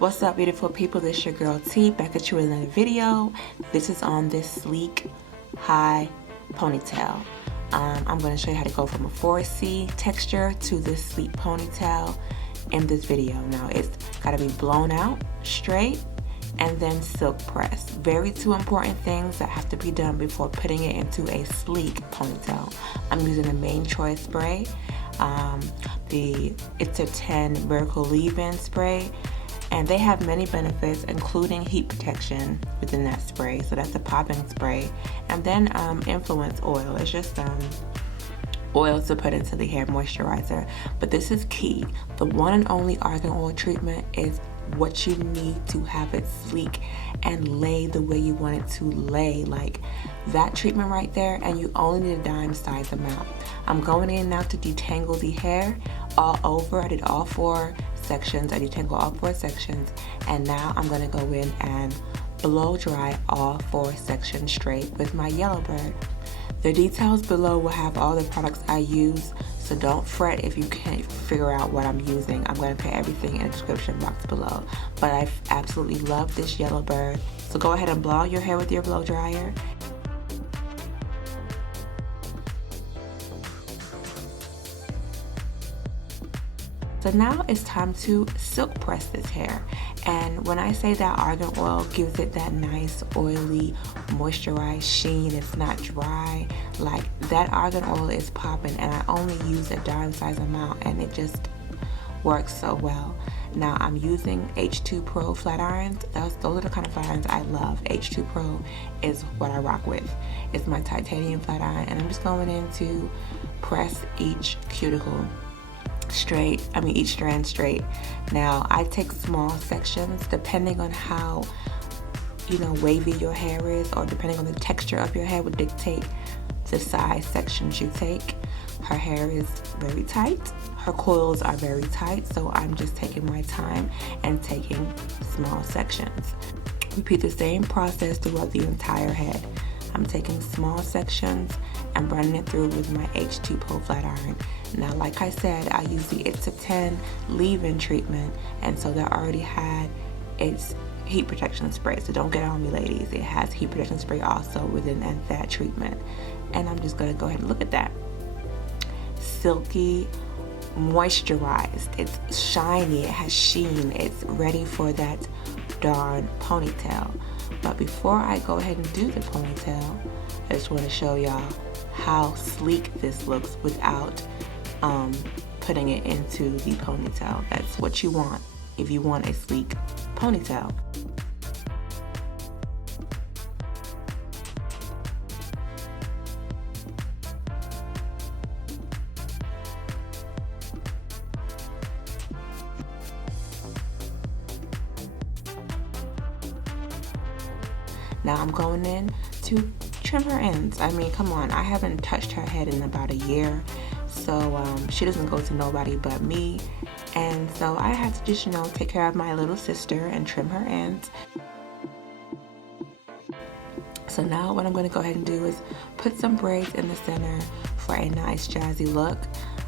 What's up, beautiful people? This is your girl T, back at you with another video. This is on this sleek high ponytail. I'm going to show you how to go from a 4C texture to this sleek ponytail in this video. Now it's got to be blown out straight and then silk pressed. Very two important things that have to be done before putting it into a sleek ponytail. I'm using the Main Choice spray. It's a 10 vertical leave-in spray, and they have many benefits, including heat protection within that spray. So that's a popping spray. And then influence oil. It's just oil to put into the hair moisturizer. But this is key. The one and only argan oil treatment is what you need to have it sleek and lay the way you want it to lay, like that treatment right there. And you only need a dime size amount. I'm going in now to detangle the hair all over. I did all 4 sections. I detangle all 4 sections, and now I'm going to go in and blow dry all 4 sections straight with my Yellowbird. The details below will have all the products I use, so don't fret if you can't figure out what I'm using. I'm going to put everything in the description box below. But I absolutely love this Yellowbird. So go ahead and blow out your hair with your blow dryer. So now it's time to silk press this hair. And when I say that argan oil gives it that nice oily moisturized sheen, it's not dry, like that argan oil is popping, and I only use a dime size amount and it just works so well. Now I'm using H2 Pro flat irons. Those are the kind of flat irons I love. H2 Pro is what I rock with. It's my titanium flat iron, and I'm just going in to press each cuticle straight, each strand straight. Now I take small sections depending on how wavy your hair is, or depending on the texture of your hair would dictate the size sections you take. Her hair is very tight, her coils are very tight, so I'm just taking my time and taking small sections. Repeat the same process throughout the entire head. I'm taking small sections and running it through with my H2 Pro flat iron. Now, like I said, I use the It's a 10 leave-in treatment, and so that already had its heat protection spray. So don't get on me, ladies. It has heat protection spray also within that treatment. And I'm just gonna go ahead and look at that. Silky, moisturized, it's shiny, it has sheen, it's ready for that darn ponytail. But before I go ahead and do the ponytail, I just want to show y'all how sleek this looks without putting it into the ponytail. That's what you want if you want a sleek ponytail. Now I'm going in to trim her ends. Come on, I haven't touched her head in about a year, so she doesn't go to nobody but me, and so I have to just take care of my little sister and trim her ends. So now what I'm going to go ahead and do is put some braids in the center for a nice jazzy look,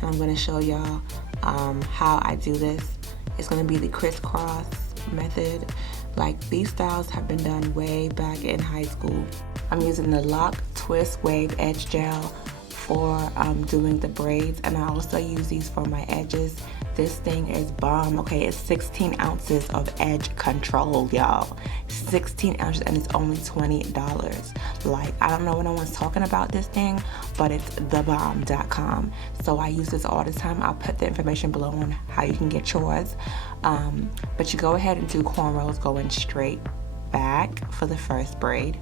and I'm going to show y'all how I do this. It's going to be the crisscross method. Like, these styles have been done way back in high school. I'm using the Lock Twist Wave Edge Gel for doing the braids, and I also use these for my edges. This thing is bomb, okay? It's 16 ounces of edge control, y'all. 16 ounces, and it's only $20. Like, I don't know when no one's talking about this thing, but it's thebomb.com. So I use this all the time. I'll put the information below on how you can get yours. But you go ahead and do cornrows going straight back for the first braid.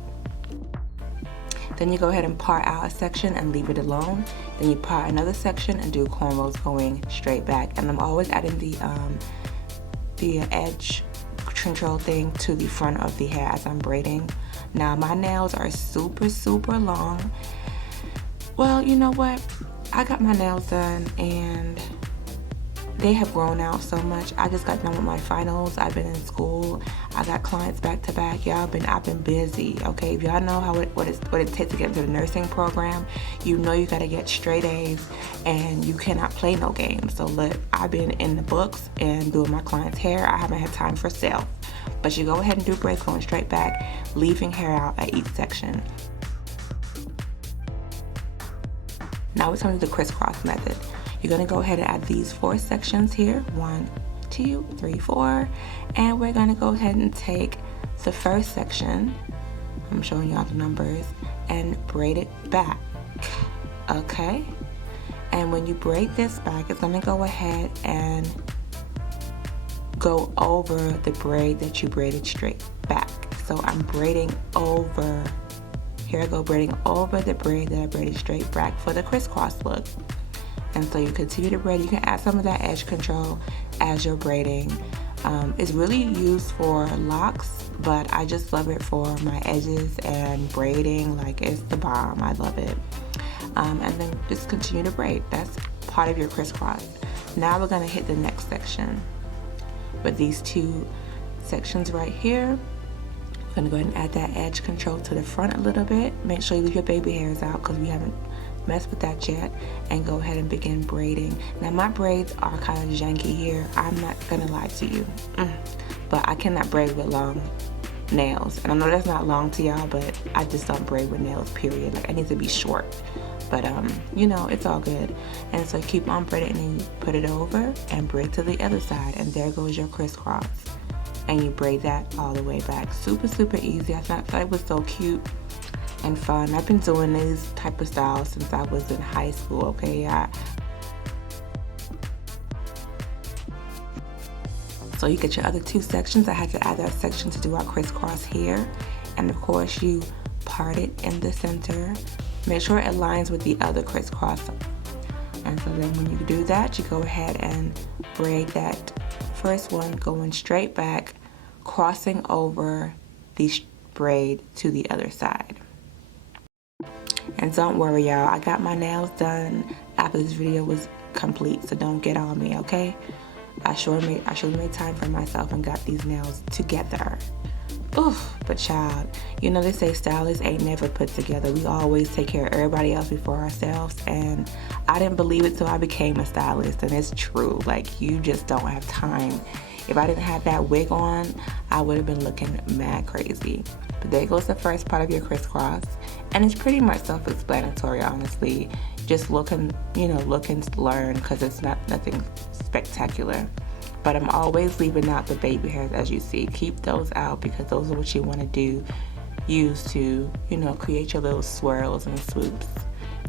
Then you go ahead and part out a section and leave it alone. Then you part another section and do cornrows going straight back. And I'm always adding the edge control thing to the front of the hair as I'm braiding. Now my nails are super, super long. Well, you know what? I got my nails done, and they have grown out so much. I just got done with my finals. I've been in school. I got clients back to back. I've been busy. Okay, if y'all know what it takes to get into the nursing program, you know you gotta get straight A's, and you cannot play no games. So look, I've been in the books and doing my clients' hair. I haven't had time for self. But you go ahead and do braids going straight back, leaving hair out at each section. Now it's time to do the crisscross method. You're gonna go ahead and add these 4 sections here. 1, 2, 3, 4. And we're gonna go ahead and take the first section, I'm showing y'all the numbers, and braid it back, okay? And when you braid this back, it's gonna go ahead and go over the braid that you braided straight back. So I'm braiding over, here I go, braiding over the braid that I braided straight back for the crisscross look. And so you continue to braid. You can add some of that edge control as you're braiding. It's really used for locks, but I just love it for my edges and braiding. Like, it's the bomb. I love it. And then just continue to braid. That's part of your crisscross. Now we're gonna hit the next section with these 2 sections right here. I'm gonna go ahead and add that edge control to the front a little bit. Make sure you leave your baby hairs out because we haven't messed with that yet, and go ahead and begin braiding. Now my braids are kind of janky here. I'm not gonna lie to you, but I cannot braid with long nails. And I know that's not long to y'all, but I just don't braid with nails, period. Like, I need to be short. But you know, it's all good. And so keep on braiding, and then you put it over and braid to the other side, and there goes your crisscross. And you braid that all the way back. Super, super easy. I thought it was so cute and fun. I've been doing these type of styles since I was in high school, okay? So you get your other 2 sections. I had to add that section to do our crisscross here. And of course, you part it in the center. Make sure it aligns with the other crisscross. And so then when you do that, you go ahead and braid that first one going straight back, crossing over the braid to the other side. And don't worry, y'all, I got my nails done after this video was complete, so don't get on me, okay? I sure made time for myself and got these nails together. Oof, but child, you know they say stylists ain't never put together. We always take care of everybody else before ourselves, and I didn't believe it till I became a stylist, and it's true. Like, you just don't have time. If I didn't have that wig on, I would have been looking mad crazy. But there goes the first part of your crisscross, and it's pretty much self-explanatory, honestly. Just look and learn, because it's nothing spectacular. But I'm always leaving out the baby hairs, as you see. Keep those out, because those are what you want to use to, create your little swirls and swoops.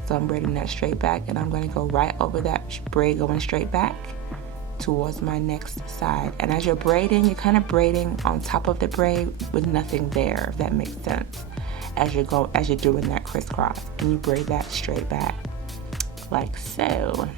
So I'm braiding that straight back, and I'm going to go right over that braid going straight back towards my next side. And as you're braiding, you're kind of braiding on top of the braid with nothing there, if that makes sense, as you're doing that crisscross. And you braid that straight back like so.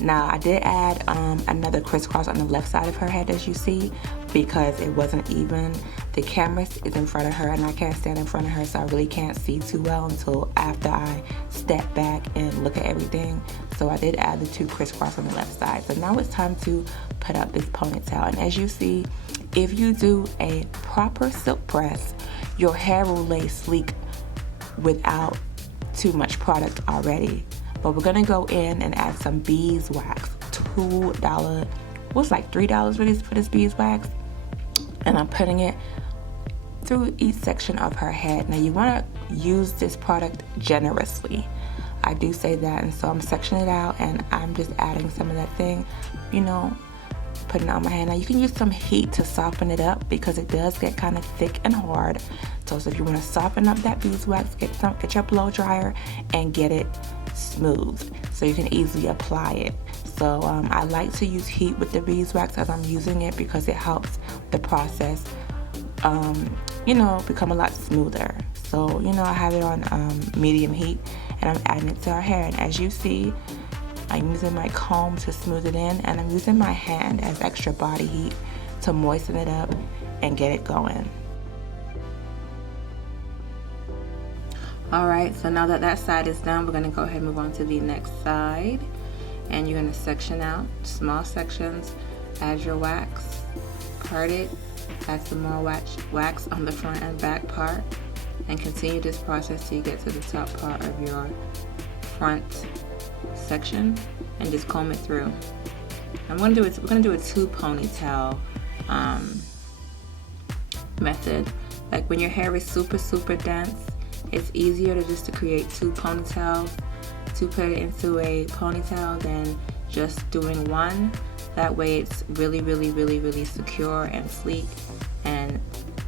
Now I did add another crisscross on the left side of her head, as you see, because it wasn't even. The camera is in front of her, and I can't stand in front of her, so I really can't see too well until after I step back and look at everything. So I did add the 2 crisscross on the left side. So now it's time to put up this ponytail. And as you see, if you do a proper silk press, your hair will lay sleek without too much product already. But we're gonna go in and add some beeswax. $2, what's like $3 really for this beeswax? And I'm putting it through each section of her head. Now you wanna use this product generously. I do say that, and so I'm sectioning it out, and I'm just adding some of that thing, putting it on my hand. Now you can use some heat to soften it up, because it does get kind of thick and hard. So if you wanna soften up that beeswax, get your blow dryer and get it smooth so you can easily apply it. So I like to use heat with the beeswax as I'm using it, because it helps the process become a lot smoother. So I have it on medium heat, and I'm adding it to our hair. And as you see, I'm using my comb to smooth it in, and I'm using my hand as extra body heat to moisten it up and get it going. Alright, so now that that side is done, we're going to go ahead and move on to the next side. And you're going to section out small sections, add your wax, part it, add some more wax on the front and back part, and continue this process till you get to the top part of your front section, and just comb it through. We're gonna do a two ponytail method. Like when your hair is super dense, it's easier to create two ponytails, to put it into a ponytail, than just doing one. That way it's really secure and sleek and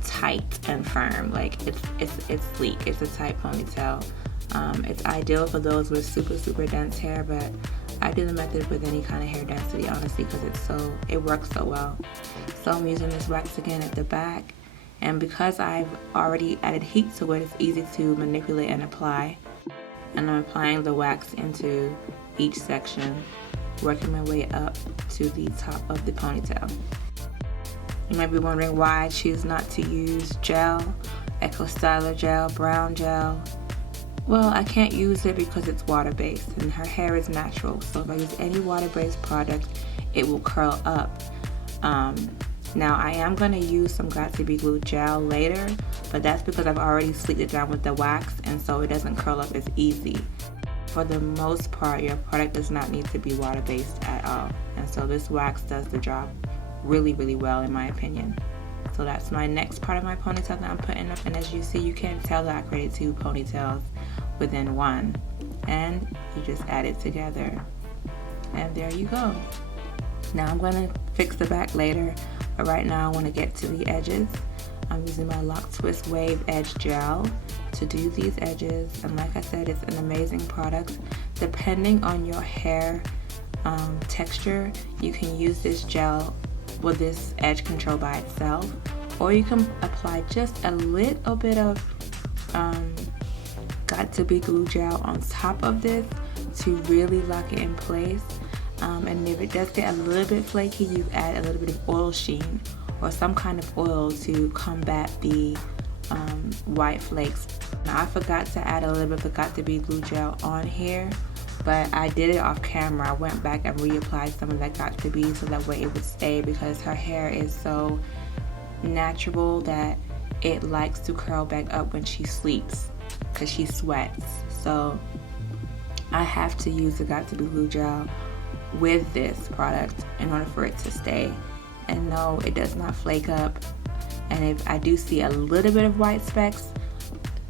tight and firm. Like it's sleek. It's a tight ponytail. It's ideal for those with super dense hair, but I do the method with any kind of hair density, honestly, because it works so well. So I'm using this wax again at the back, and because I've already added heat to it, it's easy to manipulate and apply. And I'm applying the wax into each section, working my way up to the top of the ponytail. You might be wondering why I choose not to use gel, Eco Styler gel, brown gel. Well, I can't use it because it's water-based and her hair is natural. So if I use any water-based product, it will curl up. Now I am going to use some Got2b Glued Gel later, but that's because I've already sleeked it down with the wax, and so it doesn't curl up as easy. For the most part, your product does not need to be water-based at all, and so this wax does the job really well, in my opinion. So that's my next part of my ponytail that I'm putting up, and as you see, you can tell that I created two ponytails within one, and you just add it together, and there you go. Now I'm going to fix the back later, but right now I want to get to the edges. I'm using my Lock Twist Wave Edge Gel to do these edges, and like I said, it's an amazing product. Depending on your hair texture, you can use this gel with this edge control by itself, or you can apply just a little bit of Got2b Glue Gel on top of this to really lock it in place. And if it does get a little bit flaky, you add a little bit of oil sheen or some kind of oil to combat the white flakes. Now I forgot to add a little bit of Got2b Glue Gel on here, but I did it off camera. I went back and reapplied some of that Got2b so that way it would stay, because her hair is so natural that it likes to curl back up when she sleeps because she sweats. So I have to use the Got2b Glue Gel with this product in order for it to stay. And no, it does not flake up. And if I do see a little bit of white specks,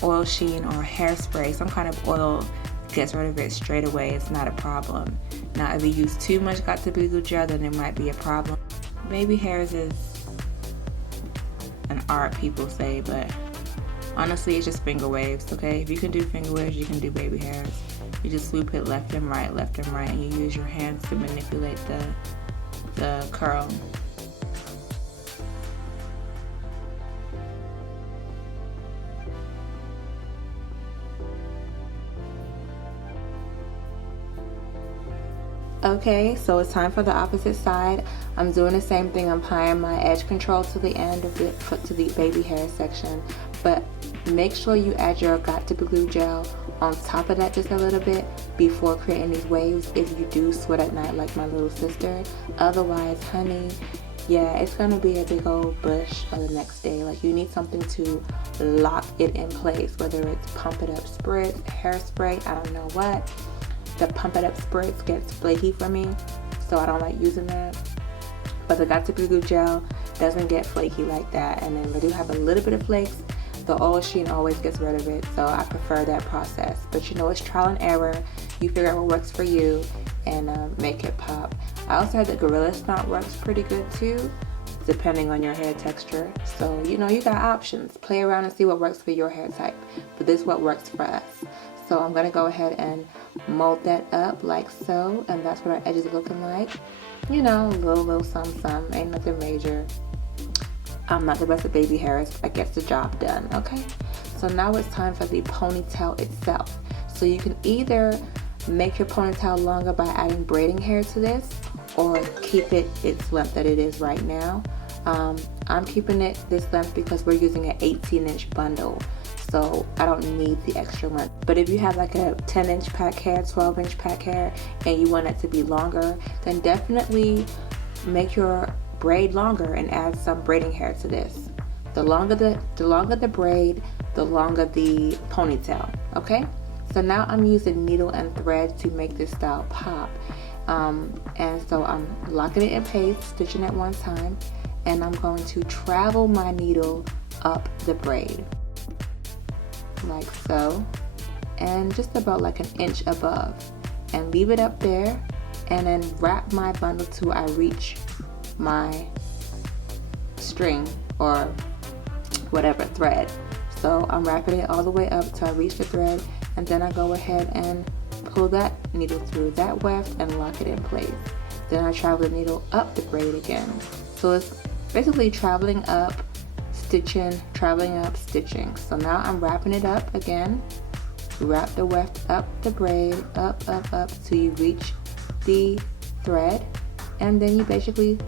oil sheen or hairspray, some kind of oil gets rid of it straight away. It's not a problem. Now if you use too much Got2b Glue Gel, then it might be a problem. Baby hairs is an art, people say, but honestly it's just finger waves, okay? If you can do finger waves, you can do baby hairs. You just swoop it left and right, and you use your hands to manipulate the curl. Okay, so it's time for the opposite side. I'm doing the same thing. I'm applying my edge control to the end of it, to the baby hair section, but make sure you add your Got2b Glue Gel on top of that just a little bit before creating these waves if you do sweat at night like my little sister. Otherwise, honey, yeah, it's gonna be a big old bush for the next day. Like, you need something to lock it in place, whether it's pump it up spritz, hairspray, I don't know what. The pump it up spritz gets flaky for me, so I don't like using that. But the Got2b Glue Gel doesn't get flaky like that, and then if I do have a little bit of flakes, the oil sheen always gets rid of it, so I prefer that process. But you know, it's trial and error. You figure out what works for you and make it pop. I also have the Gorilla Stomp works pretty good too, depending on your hair texture. So you know, you got options. Play around and see what works for your hair type. But this is what works for us. So I'm gonna go ahead and mold that up like so, and that's what our edges are looking like. You know, a little some, ain't nothing major. I'm not the best at baby hairs, but that gets the job done, okay? So now it's time for the ponytail itself. So you can either make your ponytail longer by adding braiding hair to this, or keep it its length that it is right now. I'm keeping it this length because we're using an 18-inch bundle. so I don't need the extra length. But if you have like a 10-inch pack hair, 12-inch pack hair, and you want it to be longer, then definitely make your braid longer and add some braiding hair to this. The longer the braid, the longer the ponytail, okay? So now I'm using needle and thread to make this style pop. And so I'm locking it in place, stitching at one time, and I'm going to travel my needle up the braid, like so, and just about like an inch above, and leave it up there, and then wrap my bundle till I reach my string or whatever thread. So I'm wrapping it all the way up till I reach the thread, and then I go ahead and pull that needle through that weft and lock it in place. Then I travel the needle up the braid again. So it's basically traveling up, stitching, traveling up, stitching. So now I'm wrapping it up again. Wrap the weft up the braid, up till you reach the thread, and then you basically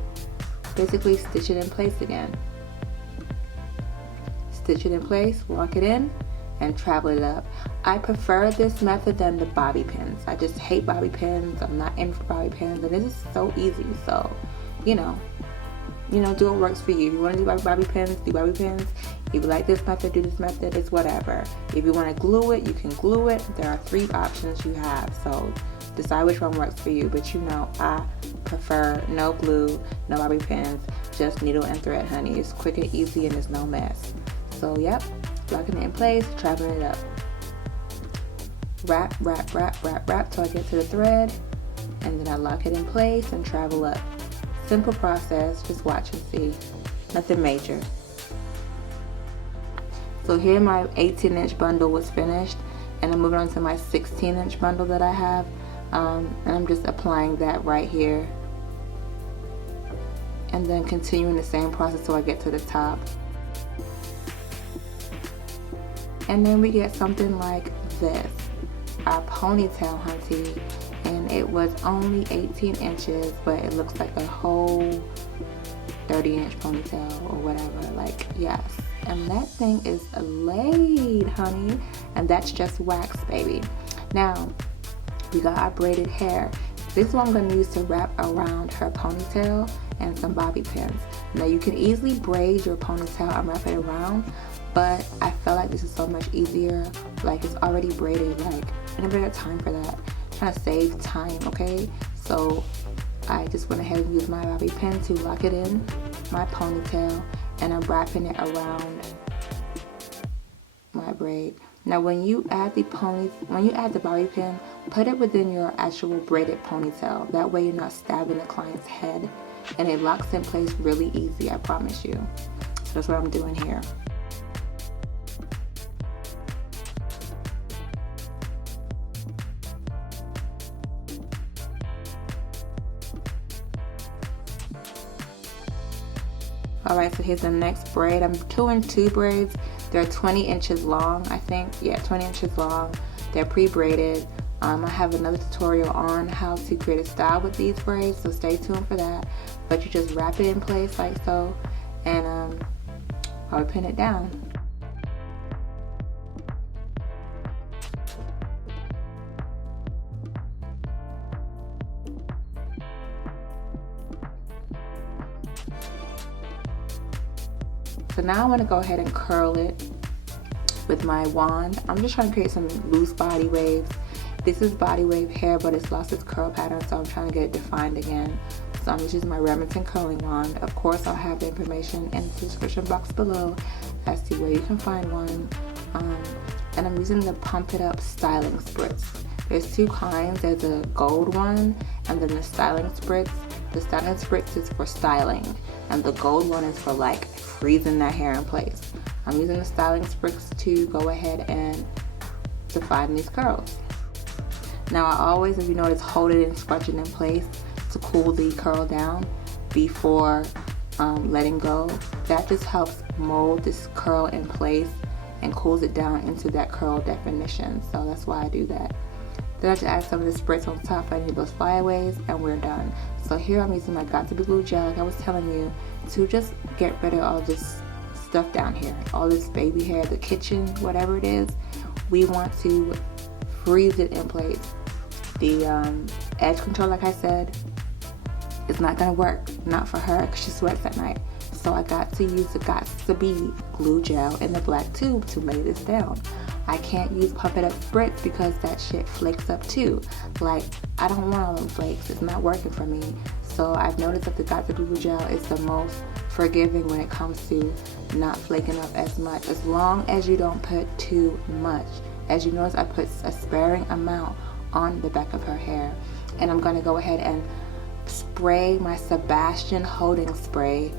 stitch it in place again. Stitch it in place, lock it in, and travel it up. I prefer this method than the bobby pins. I just hate bobby pins. I'm not in for bobby pins, and this is so easy. So, you know, do what works for you. If you want to do bobby pins, do bobby pins. If you like this method, do this method. It's whatever. If you want to glue it, you can glue it. There are 3 options you have, so decide which one works for you. But you know, I prefer no glue, no bobby pins, just needle and thread, honey. It's quick and easy, and there's no mess. So yep, locking it in place, traveling it up. Wrap till I get to the thread, and then I lock it in place and travel up. Simple process, just watch and see. Nothing major. So here my 18-inch bundle was finished, and I'm moving on to my 16-inch bundle that I have, and I'm just applying that right here, and then continuing the same process till I get to the top. And then we get something like this, our ponytail, hunty, and it was only 18 inches, but it looks like a whole 30-inch ponytail or whatever. Like, yes, and that thing is laid, honey, and that's just wax, baby. Now we got our braided hair. This one I'm going to use to wrap around her ponytail and some bobby pins. Now you can easily braid your ponytail and wrap it around, but I felt like this is so much easier. Like, it's already braided. Like, I never got time for that. I'm trying to save time, okay? So I just went ahead and used my bobby pin to lock it in my ponytail, and I'm wrapping it around my braid. Now when you add the bobby pin, put it within your actual braided ponytail. That way you're not stabbing the client's head, and it locks in place really easy, I promise you. So that's what I'm doing here. Alright, so here's the next braid. I'm doing 2 braids. They're 20 inches long, I think. Yeah, 20 inches long. They're pre-braided. I have another tutorial on how to create a style with these braids, so stay tuned for that. But you just wrap it in place like so, and I would pin it down. So now I want to go ahead and curl it with my wand. I'm just trying to create some loose body waves. This is body wave hair, but it's lost its curl pattern, so I'm trying to get it defined again. So I'm just using my Remington curling wand. Of course, I'll have the information in the description box below as to where you can find one. And I'm using the Pump It Up styling spritz. There's 2 kinds. There's a gold one, and then the styling spritz. The styling spritz is for styling, and the gold one is for like freezing that hair in place. I'm using the styling spritz to go ahead and define these curls. Now I always, if you notice, hold it and scrunch it in place to cool the curl down before letting go. That just helps mold this curl in place and cools it down into that curl definition. So that's why I do that. Then I just add some of the spritz on top. I need those flyaways, and we're done. So here I'm using my Got2b Glued Gel, like I was telling you, to just get rid of all this stuff down here, all this baby hair, the kitchen, whatever it is, we want to freeze it in place. The edge control, like I said, is not gonna work, not for her, because she sweats at night. So I got to use the Got2b Glued Gel in the black tube to lay this down. I can't use Pump It Up Spritz because that shit flakes up too. Like, I don't want all them flakes. It's not working for me. So I've noticed that the Got2b Glued Gel is the most forgiving when it comes to not flaking up as much, as long as you don't put too much. As you notice, I put a sparing amount on the back of her hair. And I'm gonna go ahead and spray my Sebatian holding spray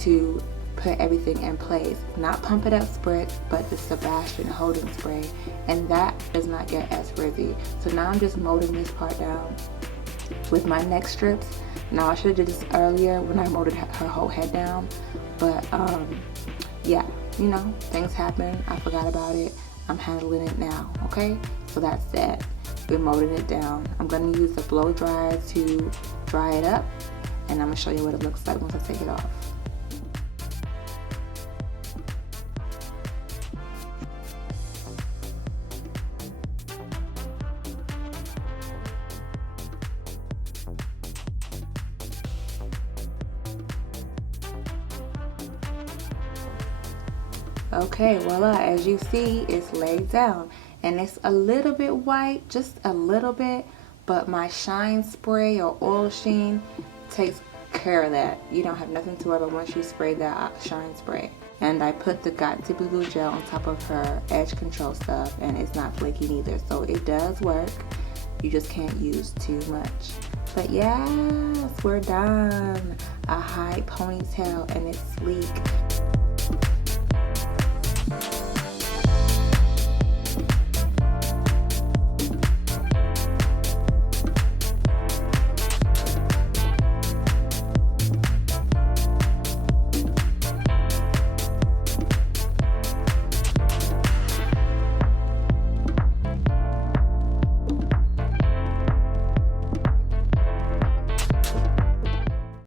to put everything in place. Not Pump It Up Spritz, but the Sebatian holding spray, and that does not get as frizzy. So now I'm just molding this part down with my neck strips. Now I should have did this earlier when I molded her whole head down, but yeah, you know, things happen. I forgot about it. I'm handling it now, okay? So that's that. We're molding it down. I'm gonna use the blow dryer to dry it up, and I'm gonna show you what it looks like once I take it off. Okay, voila, as you see, it's laid down, and it's a little bit white, just a little bit, but my Shine spray or oil Sheen takes care of that. You don't have nothing to worry about once you spray that Shine spray. And I put the Got2b Glued Gel on top of her edge control stuff, and it's not flaky either, so it does work. You just can't use too much. But yes, we're done. A high ponytail, and it's sleek.